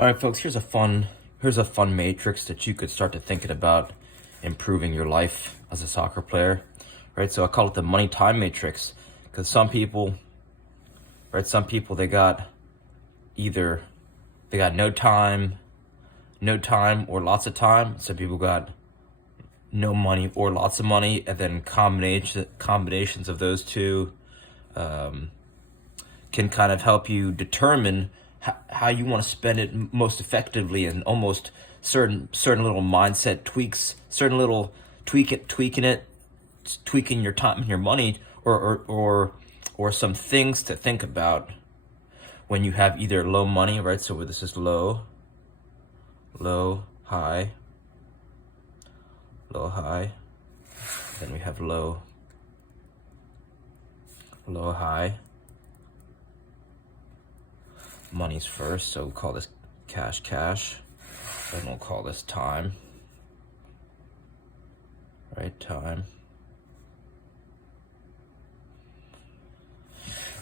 All right, folks, here's a fun matrix that you could start to thinking about improving your life as a soccer player, right? So I call it the money time matrix because some people, right, they got either no time, or lots of time. Some people got no money or lots of money, and then combinations of those two can kind of help you determine how you want to spend it most effectively, and almost certain little mindset tweaks, certain little tweaking your time and your money, or some things to think about when you have either low money, right? So this is low, high, then we have low, high. Money's first, so we'll call this cash, then we'll call this time, right? Time.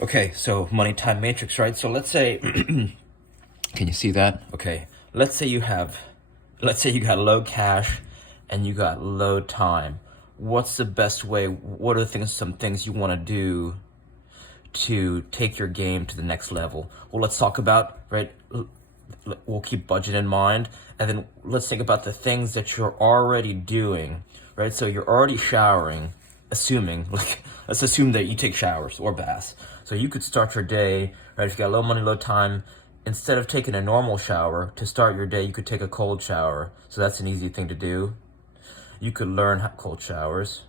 Okay, so money time matrix, right? So let's say, can you see that? Okay, let's say you got low cash and you got low time. What's the best way? What are some things you want to do to take your game to the next level? Well, let's talk about, right, we'll keep budget in mind, and then let's think about the things that you're already doing, right? So you're already showering, let's assume that you take showers or baths. So you could start your day, right, if you got low money, low time, instead of taking a normal shower to start your day, you could take a cold shower. So that's an easy thing to do. You could learn cold showers,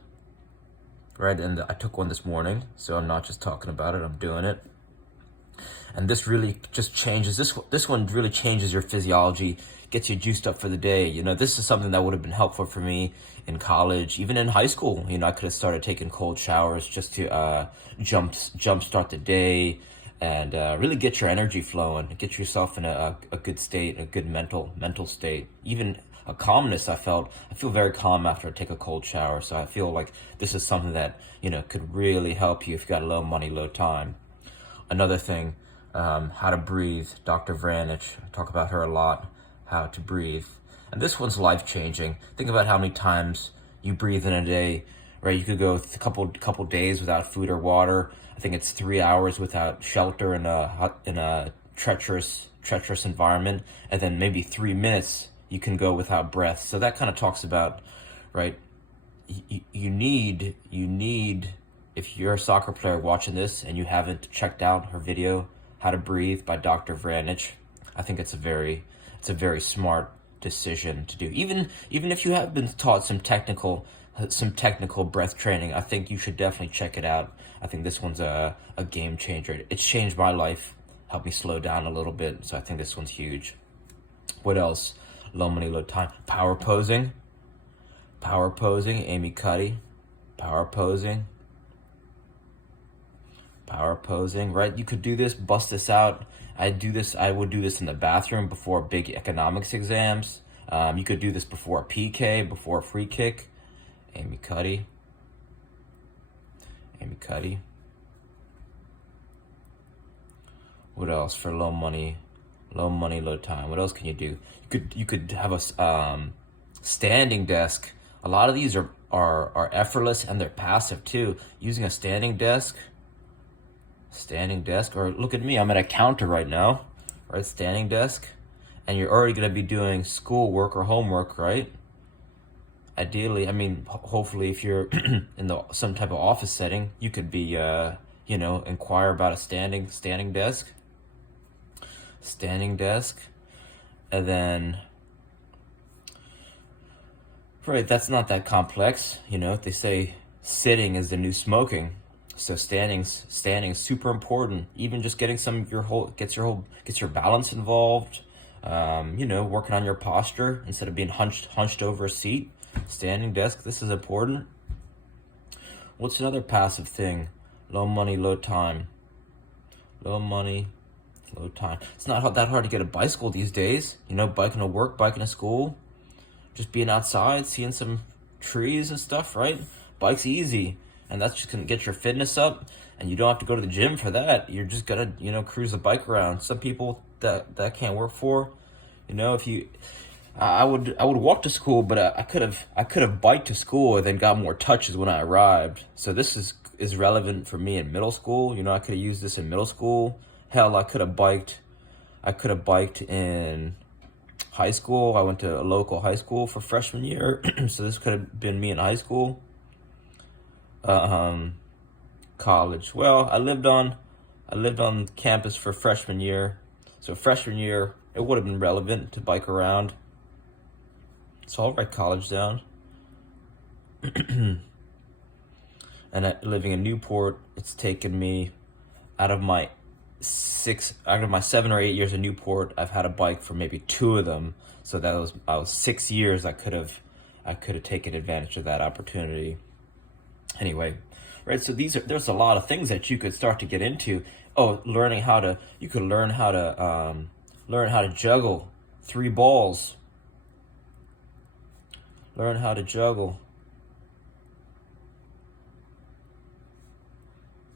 right? And I took one this morning, so I'm not just talking about it, I'm doing it. And this really just changes, this one really changes your physiology, gets you juiced up for the day. You know, this is something that would have been helpful for me in college, even in high school. You know, I could have started taking cold showers just to jump start the day, and really get your energy flowing, get yourself in a good state, a good mental state. Even a calmness. I feel very calm after I take a cold shower. So I feel like this is something that, you know, could really help you if you got low money, low time. Another thing, how to breathe. Dr. Vranich, I talk about her a lot, how to breathe. And this one's life-changing. Think about how many times you breathe in a day, right? You could go a couple days without food or water. I think it's 3 hours without shelter in a treacherous environment, and then maybe 3 minutes you can go without breath. So that kind of talks about, right, you need, if you're a soccer player watching this and you haven't checked out her video, How to Breathe by Dr. Vranich, I think it's a very smart decision to do. Even if you have been taught some technical breath training, I think you should definitely check it out. I think this one's a game changer. It's changed my life, helped me slow down a little bit, so I think this one's huge. What else? Low money, low time. Power posing, Amy Cuddy. Power posing, right? You could do this, bust this out. I would do this in the bathroom before big economics exams. You could do this before a PK, before a free kick. Amy Cuddy. What else for low money, low time? What else can you do? You could have a standing desk. A lot of these are effortless, and they're passive too. Using a standing desk, or look at me, I'm at a counter right now, right? Standing desk, and you're already going to be doing schoolwork or homework, right? Ideally, I mean, hopefully, if you're in some type of office setting, you could be, inquire about a standing desk, and then, right, that's not that complex. You know, they say sitting is the new smoking, so standing's super important. Even just getting some of gets your balance involved. Working on your posture instead of being hunched over a seat. Standing desk, this is important. What's another passive thing? Low money, low time. It's not that hard to get a bicycle these days. You know, biking to work, biking to school. Just being outside, seeing some trees and stuff, right? Bike's easy. And that's just gonna get your fitness up. And you don't have to go to the gym for that. You're just gonna, cruise the bike around. Some people that can't work for, You know, if you, I would walk to school, but I could have biked to school and then got more touches when I arrived. So this is relevant for me in middle school. You know, I could have used this in middle school. Hell, I could have biked. I could have biked in high school. I went to a local high school for freshman year, so this could have been me in high school. College. Well, I lived on campus for freshman year, so freshman year it would have been relevant to bike around. So I'll write college down. And living in Newport, it's taken me out of my 7 or 8 years in Newport, I've had a bike for maybe 2 of them. So that was 6 years I could have taken advantage of that opportunity. Anyway, right? So there's a lot of things that you could start to get into. Oh, you could learn how to juggle 3 balls. Learn how to juggle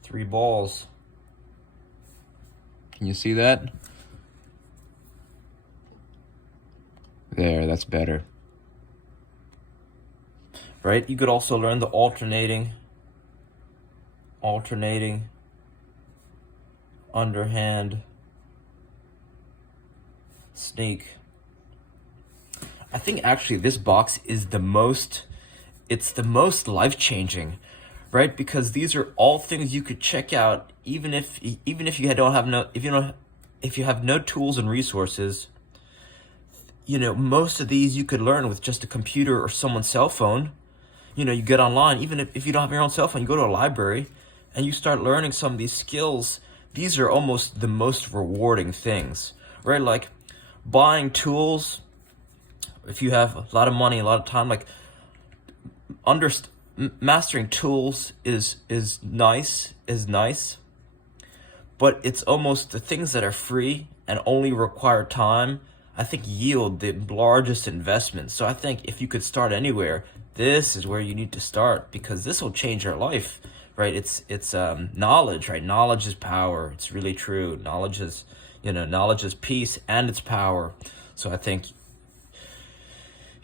3 balls. Can you see that? There, that's better. Right? You could also learn the alternating, underhand, sneak. I think actually this box is the most life-changing, right? Because these are all things you could check out even if you have no tools and resources. You know, most of these you could learn with just a computer or someone's cell phone. You know, you get online, even if you don't have your own cell phone, you go to a library and you start learning some of these skills. These are almost the most rewarding things, right? Like buying tools, if you have a lot of money, a lot of time, like mastering tools is nice, but it's almost the things that are free and only require time, I think, yield the largest investment. So I think if you could start anywhere, this is where you need to start, because this will change your life, right? It's knowledge, right? Knowledge is power. It's really true. Knowledge is peace and it's power. So I think,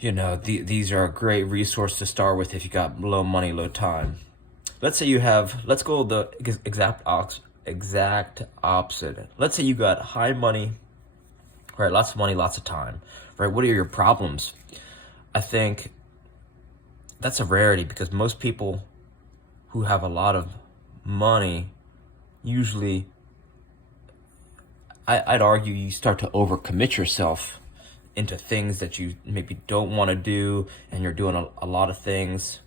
these are a great resource to start with if you got low money, low time. Let's go the exact opposite. Let's say you got high money, right? Lots of money, lots of time, right? What are your problems? I think that's a rarity, because most people who have a lot of money, usually, I'd argue you start to overcommit yourself into things that you maybe don't want to do, and you're doing a lot of things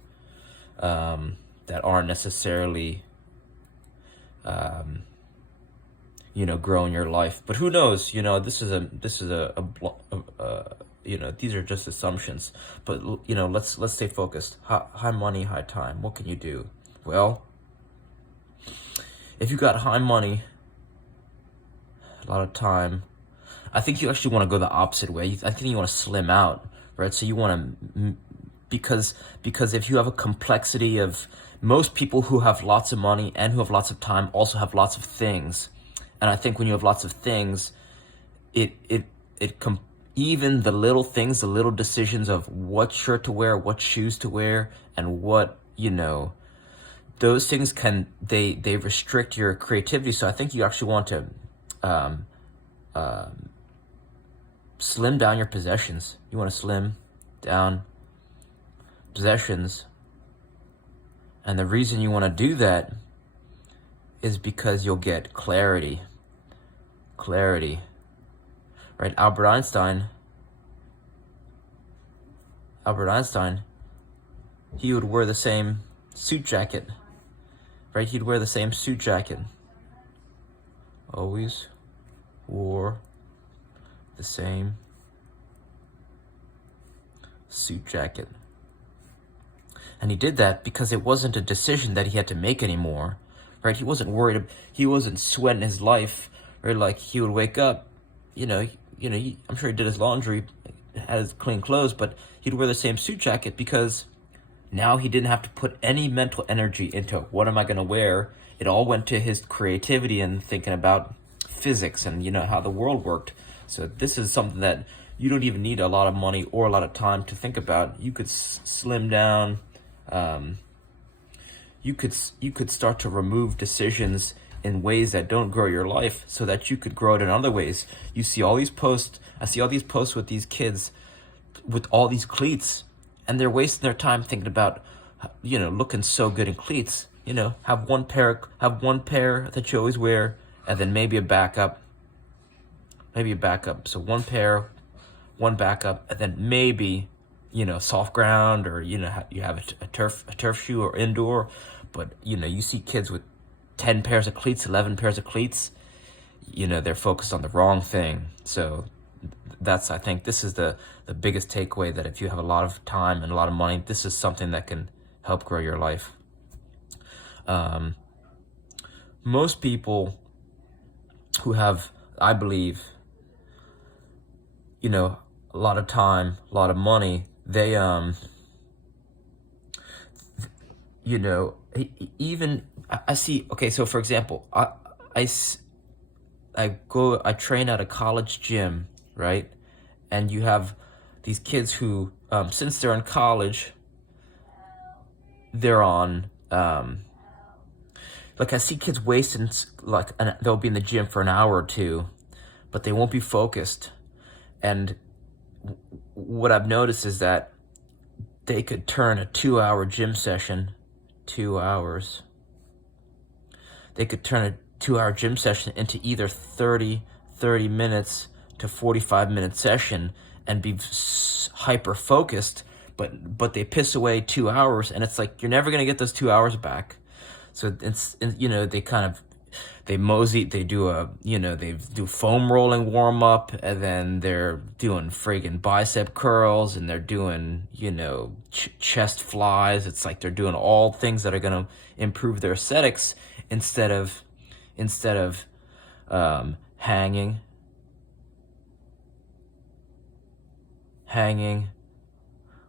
that aren't necessarily growing your life. But who knows? These are just assumptions. But let's stay focused. High money, high time. What can you do? Well, if you got high money, a lot of time, I think you actually want to go the opposite way. I think you want to slim out, right? So you want to, because if you have a complexity of, most people who have lots of money and who have lots of time also have lots of things. And I think when you have lots of things, even the little things, the little decisions of what shirt to wear, what shoes to wear, and what, those things they restrict your creativity. So I think you actually want to slim down your possessions. You want to slim down possessions. And the reason you want to do that is because you'll get clarity. Right? Albert Einstein, he would wear the same suit jacket, right? He'd wear the same suit jacket. Always wore the same suit jacket. And he did that because it wasn't a decision that he had to make anymore, right? He wasn't worried. He wasn't sweating his life, right? Like, he would wake up, I'm sure he did his laundry, had his clean clothes, but he'd wear the same suit jacket because now he didn't have to put any mental energy into what am I going to wear. It all went to his creativity and thinking about physics and, how the world worked. So this is something that you don't even need a lot of money or a lot of time to think about. You could slim down. You could start to remove decisions in ways that don't grow your life, so that you could grow it in other ways. You see all these posts. I see all these posts with these kids with all these cleats, and they're wasting their time thinking about, looking so good in cleats. Have one pair that you always wear, and then maybe a backup. So one pair, one backup, and then maybe, soft ground, or you have a turf shoe or indoor. But you see kids with 10 pairs of cleats, 11 pairs of cleats. They're focused on the wrong thing. So I think this is the biggest takeaway, that if you have a lot of time and a lot of money, this is something that can help grow your life. Most people who have, I believe, a lot of time, a lot of money, they, even, I see, okay, so for example, I train at a college gym, right? And you have these kids who, since they're in college, they're on, I see kids wasting, they'll be in the gym for an hour or two, but they won't be focused. And what I've noticed is that they could turn a 2-hour gym session, 2 hours. They could turn a 2-hour gym session into either 30 minutes to 45-minute session and be hyper focused, but they piss away 2 hours, and it's like you're never gonna get those 2 hours back. So it's, they mosey, they do they do foam rolling warm up, and then they're doing friggin' bicep curls, and they're doing, chest flies. It's like they're doing all things that are going to improve their aesthetics instead of hanging,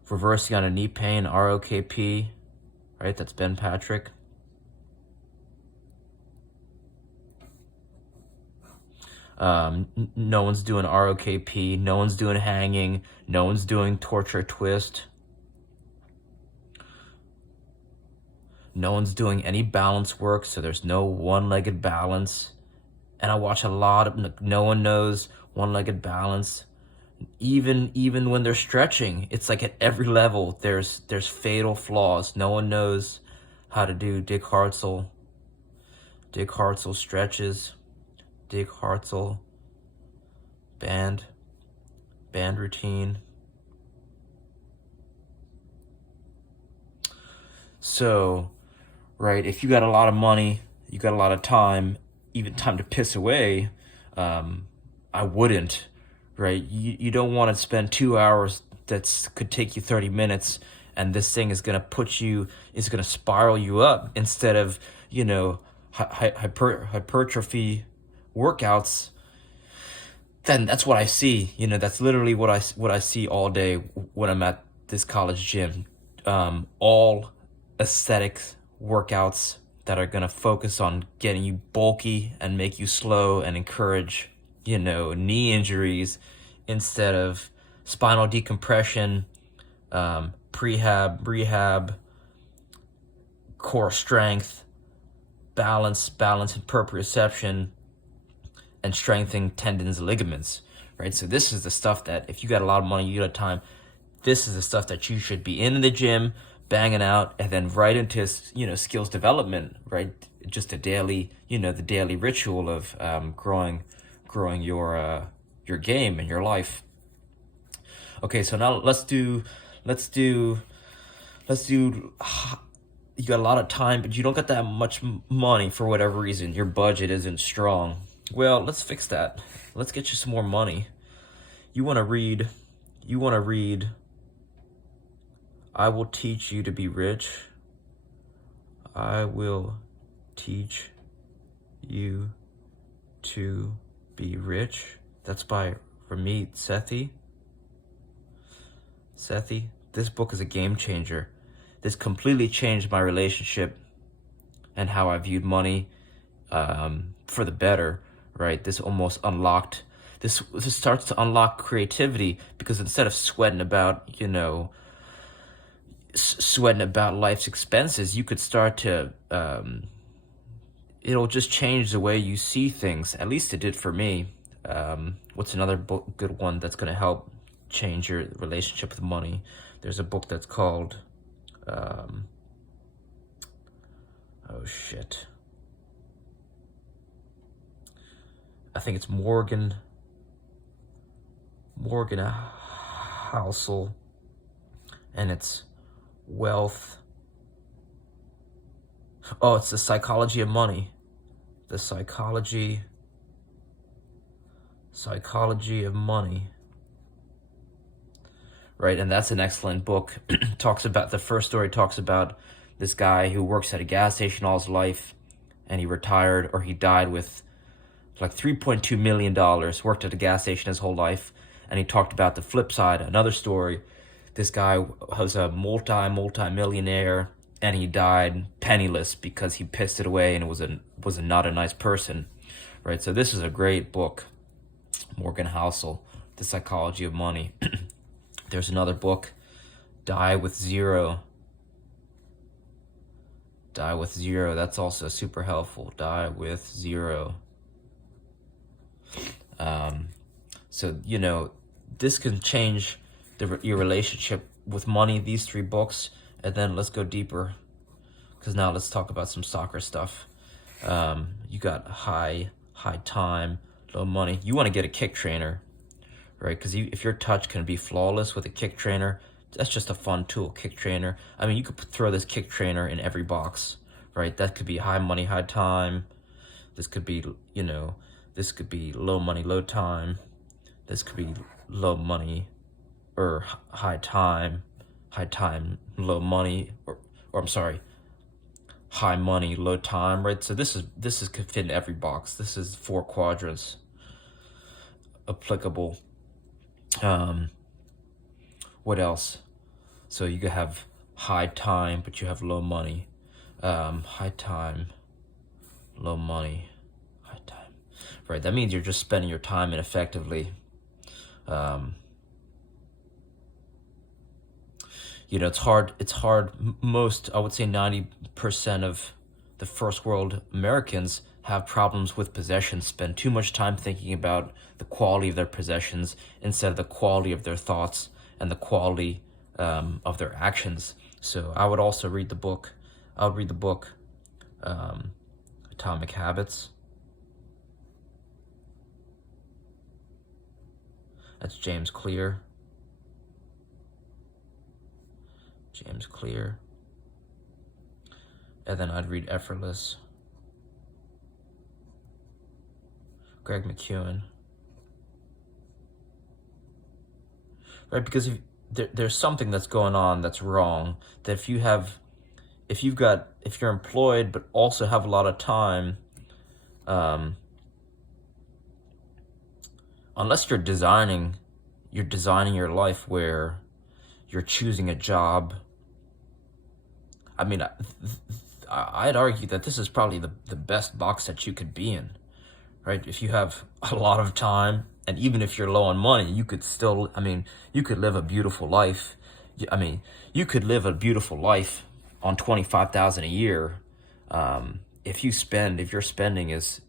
reversing on a knee pain, ROKP, right? That's Ben Patrick. No one's doing ROKP, no one's doing hanging, no one's doing torture twist, no one's doing any balance work, so there's no one-legged balance. And I watch a lot of, no one knows one-legged balance. Even when they're stretching, it's like at every level there's fatal flaws. No one knows how to do Dick Hartzell stretches, Dick Hartzell band routine. So, right, if you got a lot of money, you got a lot of time, even time to piss away, I wouldn't, right? You don't want to spend 2 hours that could take you 30 minutes, and this thing is going to spiral you up instead of, hypertrophy workouts. Then that's what I see. That's literally what I see all day when I'm at this college gym. All aesthetic workouts that are going to focus on getting you bulky and make you slow and encourage, knee injuries instead of spinal decompression, rehab, core strength, balance and proprioception, and strengthening tendons and ligaments, right? So this is the stuff that, if you got a lot of money, you got time, this is the stuff that you should be in the gym, banging out, and then right into, skills development, right? Just a daily, the daily ritual of growing your game and your life. Okay, so now let's do. You got a lot of time, but you don't got that much money for whatever reason. Your budget isn't strong. Well, let's fix that. Let's get you some more money. You want to read. I Will Teach You to Be Rich. I Will Teach You to Be Rich. That's by Ramit Sethi. This book is a game changer. This completely changed my relationship and how I viewed money, for the better, right? This almost unlocked This starts to unlock creativity, because instead of sweating about, sweating about life's expenses, you could start to, it'll just change the way you see things. At least it did for me. What's another book, good one that's going to help change your relationship with money? There's a book that's called, oh shit, I think it's Morgan Housel, and it's Wealth. Oh, it's The Psychology of Money. The Psychology of Money. Right, and that's an excellent book. The first story talks about this guy who works at a gas station all his life, and he retired, or he died with like $3.2 million, worked at a gas station his whole life. And he talked about the flip side. Another story, this guy was a multi-millionaire, and he died penniless because he pissed it away and was not a nice person, right? So this is a great book, Morgan Housel, The Psychology of Money. There's another book, Die with Zero. That's also super helpful. Die with Zero. So, this can change your relationship with money, these 3 books. And then let's go deeper, because now let's talk about some soccer stuff. You got high time, low money. You want to get a kick trainer, right? Because if your touch can be flawless with a kick trainer, that's just a fun tool, kick trainer. I mean, you could throw this kick trainer in every box, right? That could be high money, high time. This could be, this could be low money, low time. This could be low money or high time, low money, or I'm sorry, high money, low time, right? So this could fit in every box. This is 4 quadrants applicable. What else? So you could have high time, but you have low money. High time, low money, high time. Right, that means you're just spending your time ineffectively. It's hard. Most, I would say 90% of the first world Americans have problems with possessions, spend too much time thinking about the quality of their possessions instead of the quality of their thoughts and the quality of their actions. So I would also read the book. I would read the book Atomic Habits. That's James Clear. And then I'd read Effortless. Greg McKeown. Right, because there's something that's going on that's wrong. That if you're employed but also have a lot of time, unless you're designing your life where you're choosing a job. I mean, I'd argue that this is probably the best box that you could be in, right? If you have a lot of time, and even if you're low on money, you could live a beautiful life. You could live a beautiful life on $25,000 a year. If your spending is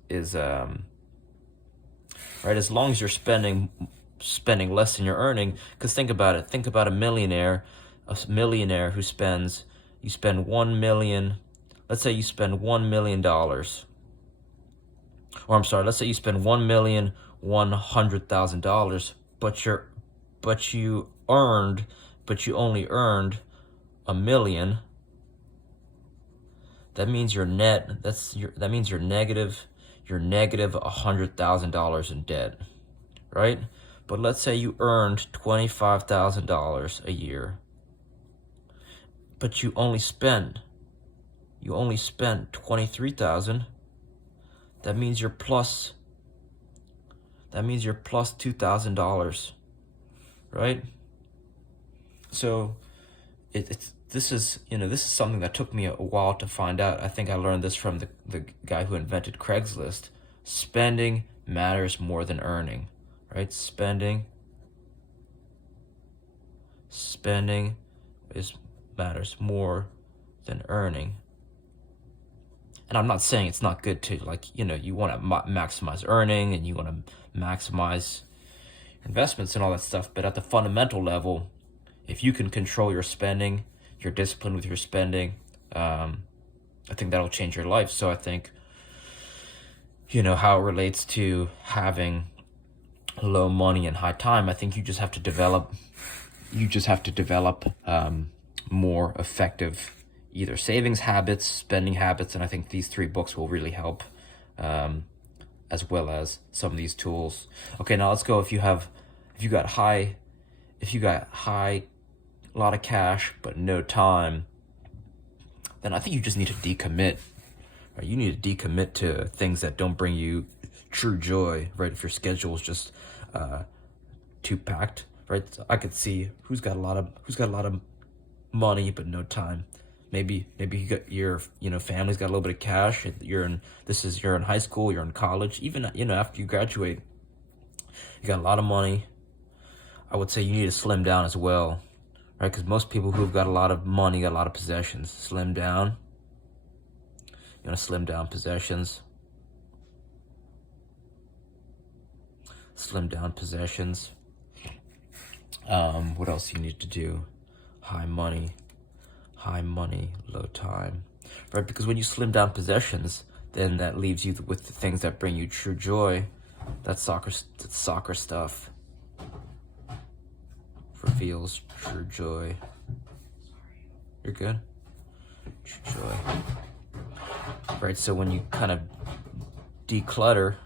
right, as long as you're spending less than you're earning. Because think about it. Think about a millionaire who you spend 1 million. Let's say you spend $1 million. Or I'm sorry, let's say you spend $1,100,000, but you only earned $1 million. That means you're negative $100,000 in debt, right? But let's say you earned $25,000 a year, but you only spent $23,000. That means you're plus $2,000, right? So this is something that took me a while to find out. I think I learned this from the guy who invented Craigslist. Spending matters more than earning. right? Spending is matters more than earning. And I'm not saying it's not good to, like, you want to maximize earning and you want to maximize investments and all that stuff. But at the fundamental level, if you can control your spending, you're disciplined with your spending, I think that'll change your life. So I think, how it relates to having low money and high time, I think you just have to develop more effective either savings habits, spending habits, and I think these 3 books will really help, as well as some of these tools. Okay, now let's go. If you got a lot of cash but no time, then I think you just need to decommit. Right? You need to decommit to things that don't bring you true joy. Right? If your schedule is just too packed, right? So I could see who's got a lot of money but no time. Maybe you got your family's got a little bit of cash. You're in high school, you're in college. Even after you graduate, you got a lot of money. I would say you need to slim down as well, right? Because most people who've got a lot of money got a lot of possessions. Slim down. You want to slim down possessions. Slim down possessions. What else you need to do? High money, low time, right? Because when you slim down possessions, then that leaves you with the things that bring you true joy. That's soccer stuff. Reveals true joy. You're good? True joy. Right, so when you kind of declutter,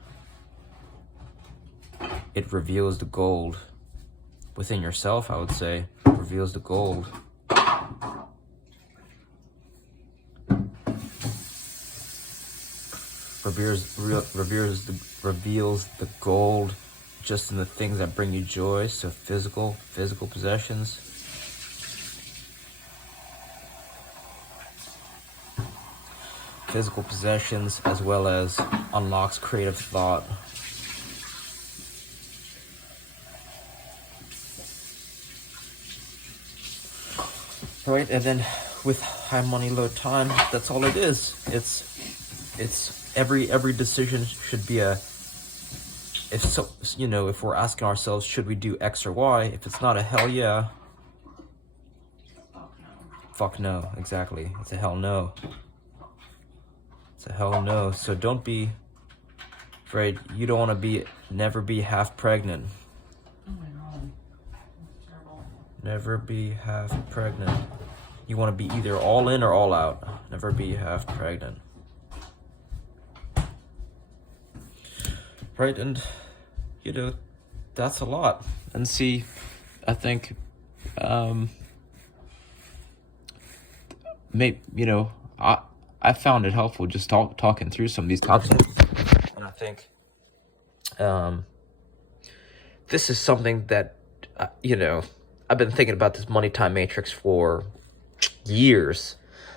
it reveals the gold within yourself, I would say. Reveals the gold. Reveals the gold just in the things that bring you joy. So physical possessions. Physical possessions, as well as unlocks creative thought. Right, and then with high money, low time, that's all it is. It's every decision should be if we're asking ourselves, should we do X or Y? If it's not a hell yeah, fuck no, exactly. It's a hell no. It's a hell no. So don't be afraid. You don't want to never be half pregnant. Oh my god. That's terrible. Never be half pregnant. You want to be either all in or all out. Never be half pregnant. Right, and that's a lot. And see, I think I found it helpful just talking through some of these topics. And I think this is something that I've been thinking about this money time matrix for years.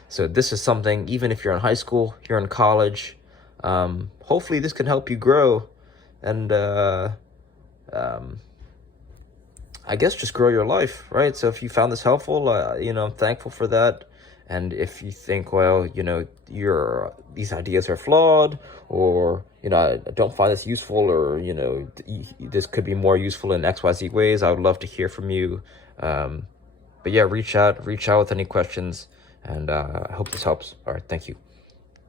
So this is something, even if you're in high school, you're in college, hopefully this can help you grow and I guess just grow your life, right? So if you found this helpful, I'm thankful for that. And if you think, well, these ideas are flawed, or I don't find this useful, or this could be more useful in XYZ ways, I would love to hear from you. But yeah, reach out with any questions, and I hope this helps. All right, thank you.